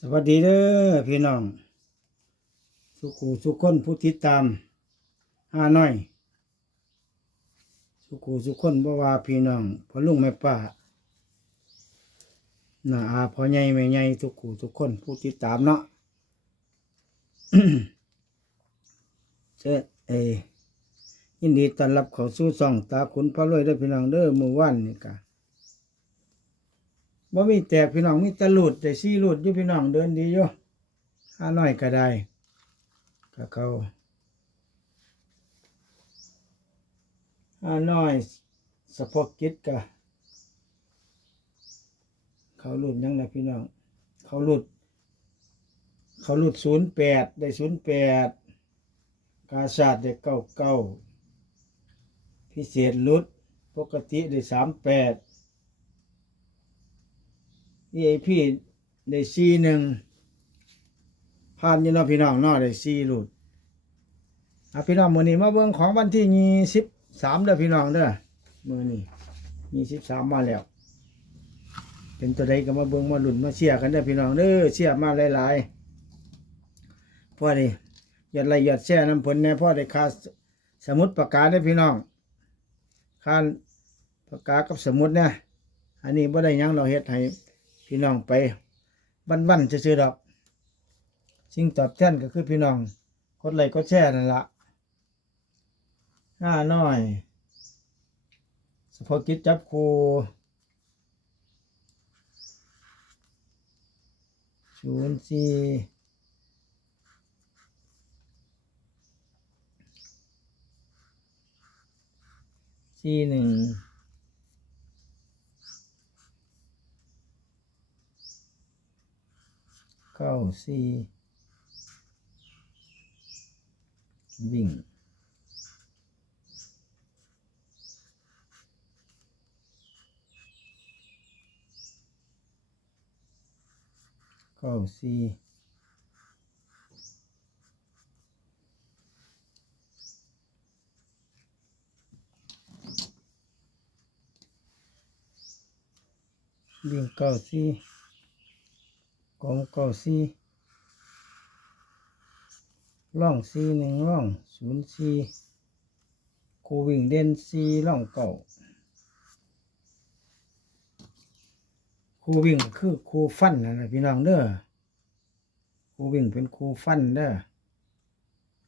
สวัสดีเด้อพี่น้อง สุขูสุขคนผู้ติดตามห้าน้อย สุขูสุขคนบ่ว่าพี่น้องพ่อลุงแม่ป้าหน้าอาพ่อใหญ่แม่ใหญ่ทุกขู่ทุกคนผู้ติดตามเนาะเจ้เอยินดีต้อนรับเข้าสู่ช่องตาขุนพระรวยเด้อพี่น้องเด้อมื้อวานนี่กะ บ่มีแตกพี่น้องมีตะลูดแต่ซี่ลูดอยู่พี่น้องเดินดีอยู่ห้าน้อยก็ได้ก็เขาห้าน้อยสะพกกิจก็เขาหลุดยังนะพี่น้อง เขาหลุด เขาหลุดศูนย์แปดได้ศูนย์แปดกาศาสตร์ได้เก้าเก้าพิเศษหลุด ปกติได้สามแปด นี่ไอพี่ได้ซีหนึ่งผ่านอยี่เนาะพี่น้องนาได้ซีหลุดอะพี่น้องมือนี้มาเบิ่งของวันที่ยี่สิบสามเด้อพี่น้องเด้อมือนี้ยี่สิบสามมาแล้ว เป็นตัวใดก็มาเบิ่งมาหลุนมาเชียร์กันเด้อพี่น้องเด้อเชียร์มาหลายๆพ่อด้หยดไหลหยดแช่น้ำผลแน่พ่อได้ค่าสมุดปากกาได้พี่น้องค่าปากกากับสมุดเนี่ยอันนี้บ่ได้ยังเราเฮ็ดให้ พี่น้องไปวันวันๆซื่อๆดอก สิ่งตอบแทนก็คือพี่น้องกดไลค์กดแชร์นั่นละห้าน้อยสพกิจจับครูศูนย์สี่สี่หนึ่ง เก้าสี่วิ่งเก้าสี่วิ่งเก้าสี่ กองเก้าสี่ล่องซี่หนึ่งล่องศูนย์ซี่ครูวิ่งเด่นซีล่องเก่าครูวิ่งคือครูฟันนะพี่น้องเด้อครูวิ่งเป็นครูฟันเด้อ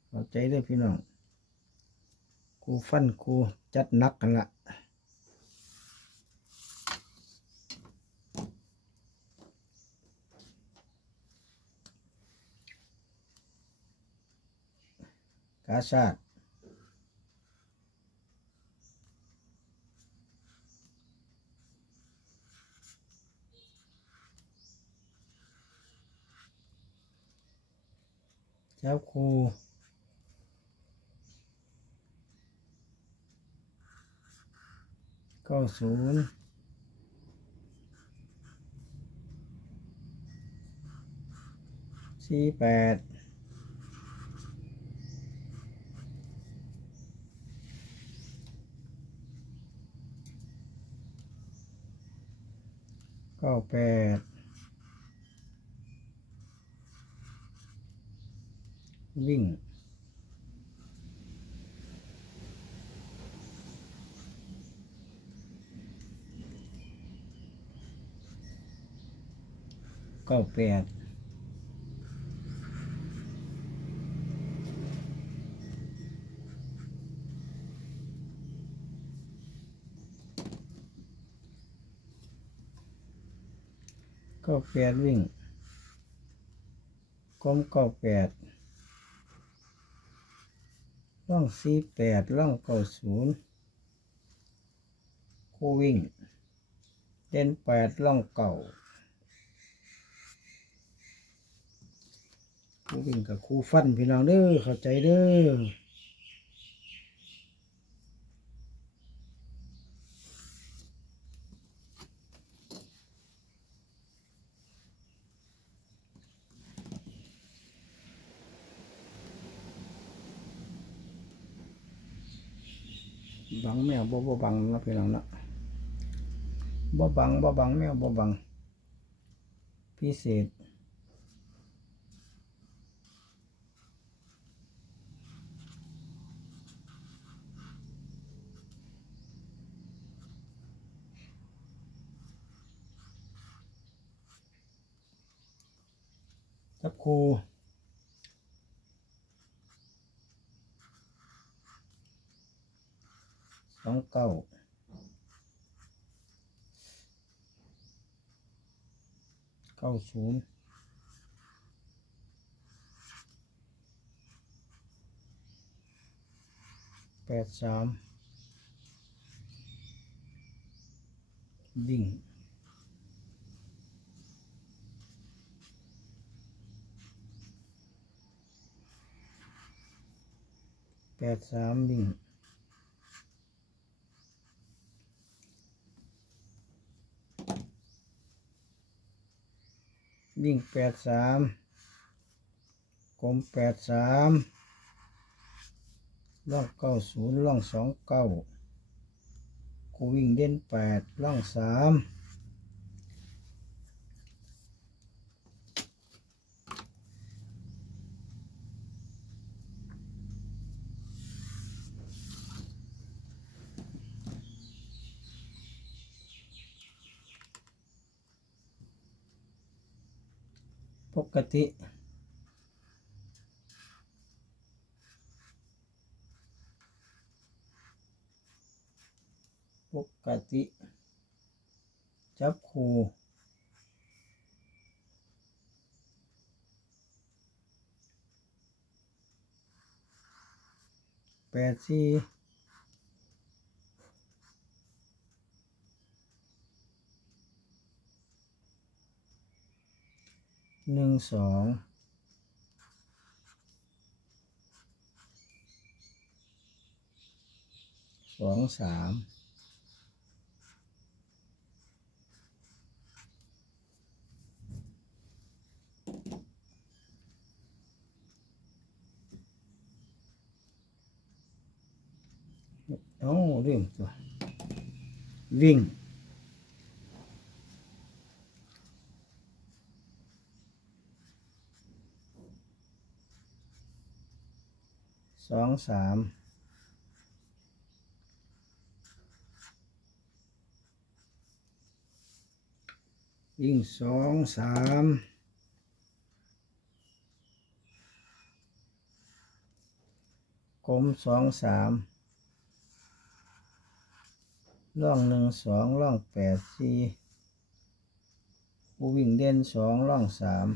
เข้าใจเด้อพี่น้องครูฟันครูจัดนักกันละ กาชาติเจ้าครูเก้าศูนย์สี่แปด เก้าแปดวิ่งเก้าแปด ก้าแปดวิ่งกลมเก้าแปดล่องสี่แปดล่องเก้าศูนย์คู่วิ่ง เด่นแปดล่องเก่าคู่วิ่งกับคู่ฟันพี่น้องเด้อเข้าใจเด้อ บ่บ่บังนะพี่น้องเนาะบ่บังบ่บังแมวบ่บัง พิเศษทับครู สองเก้าเก้าศูนย์แปดสามดิ่งแปดสามวิ่ง วิ่งแปดสามกลมแปดสามล่องเก้าศูนย์ล่องสองเก้ากูวิ่งเด่นแปดล่องสาม กติ ปกติ จับคู่แปดสี่ หนึ่งสองสองสามโอ้เรื่องตัววิ่ง สองสามวิ่งสองสามกลมสองสามล่องหนึ่งสองล่องแปดสี่วิ่งเด่นสองล่องสาม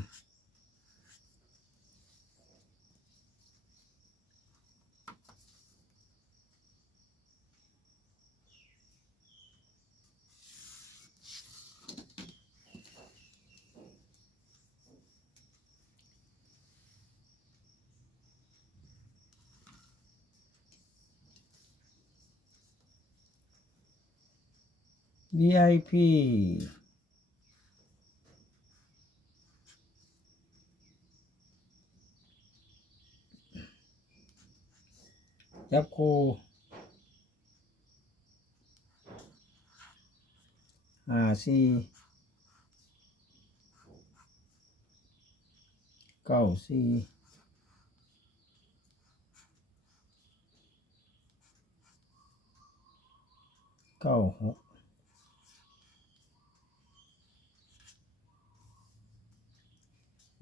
VIP จับคูห้าสี่เก้าสี่เก้าหก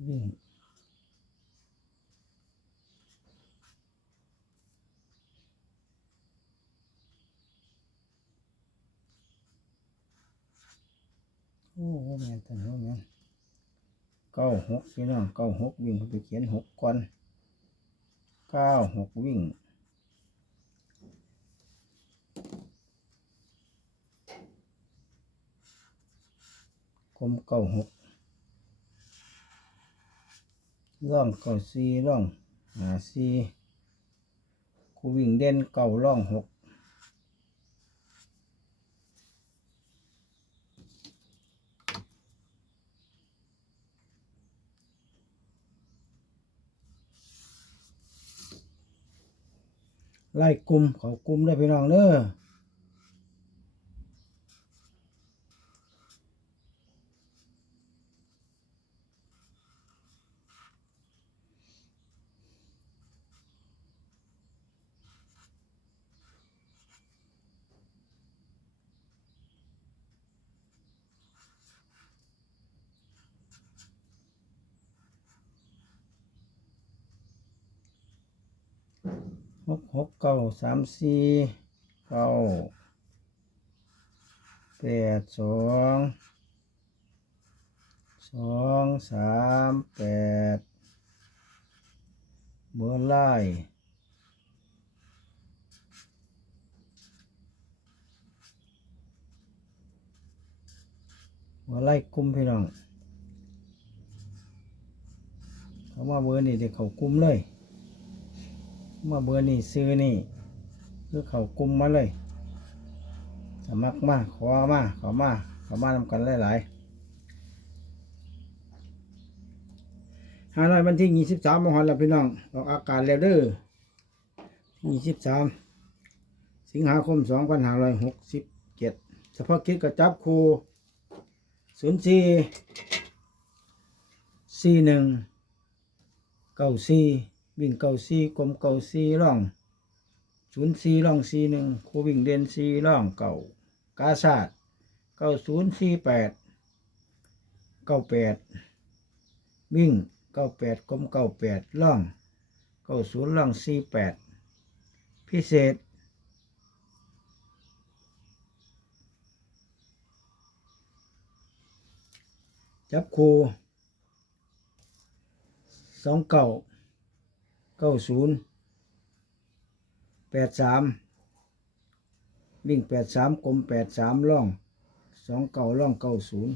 วิ่งโอ้โหแม่นแต่โหแม่นเก้าหกพี่น้องเก้าหกวิ่งไปเขียนหกก่อนเก้าหกวิ่งกลมเก้าหก ร่องเก้าสี่ร่องหาสี่กูวิ่งเด่นเก้าร่องหกไล่กลุ่มเขากลุ่มได้พี่น้องเด้อ กหกเก้าสามสี่เก้าแปดสองสองสามแปดเบอร์ไล่เบอร์ไล่กลุ่มพี่น้องเขามาเบอร์นี่เด็กเขากลุ่มเลย มาเบอร์นี่ซื้อนี่คือเขากลุ่มมาเลย สมัครมาขอมาขอมาขอมานำกันหลายๆห้าร้อยวันที่ยี่สิบสามมหันต์ล้วพี่น้องออกอากาศแล้วเด้อยี่สิบสามสิงหาคมสองพันห้าร้อยหกสิบเจ็ดเฉพาะกิจกระจับครูศูนย์สี่สี่หนึ่งเก้าสี่ วิ่งเก้าสีกลมเก้าสีร่องศูนย์สี่ร่องสีหนึ่งครูวิ่งเด่นสีร่องเก่ากาซาดเก้าศูนย์สี่แปดเก้าแปดวิ่งเก้าแปดกลมเก้าแปดร่องเก้าศูนย์ร่องสี่แปดพิเศษจับครูสองเก้า เก้าศูนย์แปดสามวิ่งแปดสามกลมแปดสามล่องสองเก่าล่องเก้าศูนย์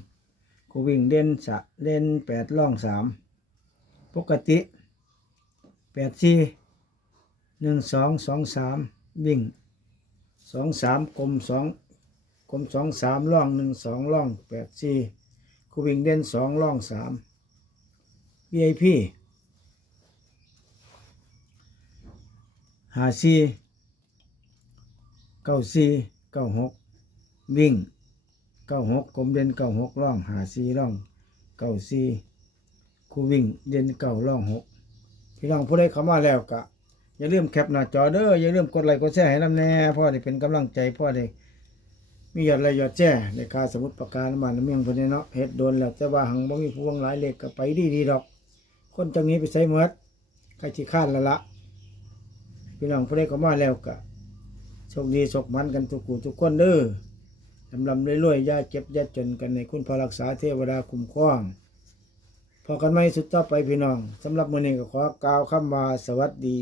กูวิ่งเล่นสะเล่นแปดล่องสามปกติแปดสี่หนึ่งสองสองสามวิ่งสองสามกลมสองกลมสองสามล่องหนึ่งสองล่องแปดสี่กูวิ่งเล่นสองล่องสาม VIP หาซีเก้าซีเก้าหกวิ่งเก้าหกกลมเด่นเก้าหกร่องหาซีร่องเก้าซีคู่วิ่งเด่นเก้าร่องหกพี่น้องผู้ใดเข้ามาแล้วก็อย่าลืมแคปหน้าจอเด้ออย่าลืมกดไลค์กดแชร์ให้นำแน่พ่อได้เป็นกำลังใจพ่อได้มียอดไลค์ยอดแชร์ในคาสมุดประการบ้านน้ำเมียงเพิ่นเนาะเฮ็ดโดนแล้วแต่ว่าหังบ่มีพวงหลายเลขก็ไปดีดีดอก คนจังนี้ไปใส่หมดใครที่ข้านละละ พี่น้องผู้ใดก็มาแล้วกะโชคดีโชคมันกันทุกคู่ทุกคนเด้อลำลำรวยๆยาเจ็บยาจนกันในคุณพระรักษาเทวดาคุ้มครองพอกันไหมสุดต่อไปพี่น้องสำหรับมือนี้ก็ขอกล่าวคำว่าสวัสดี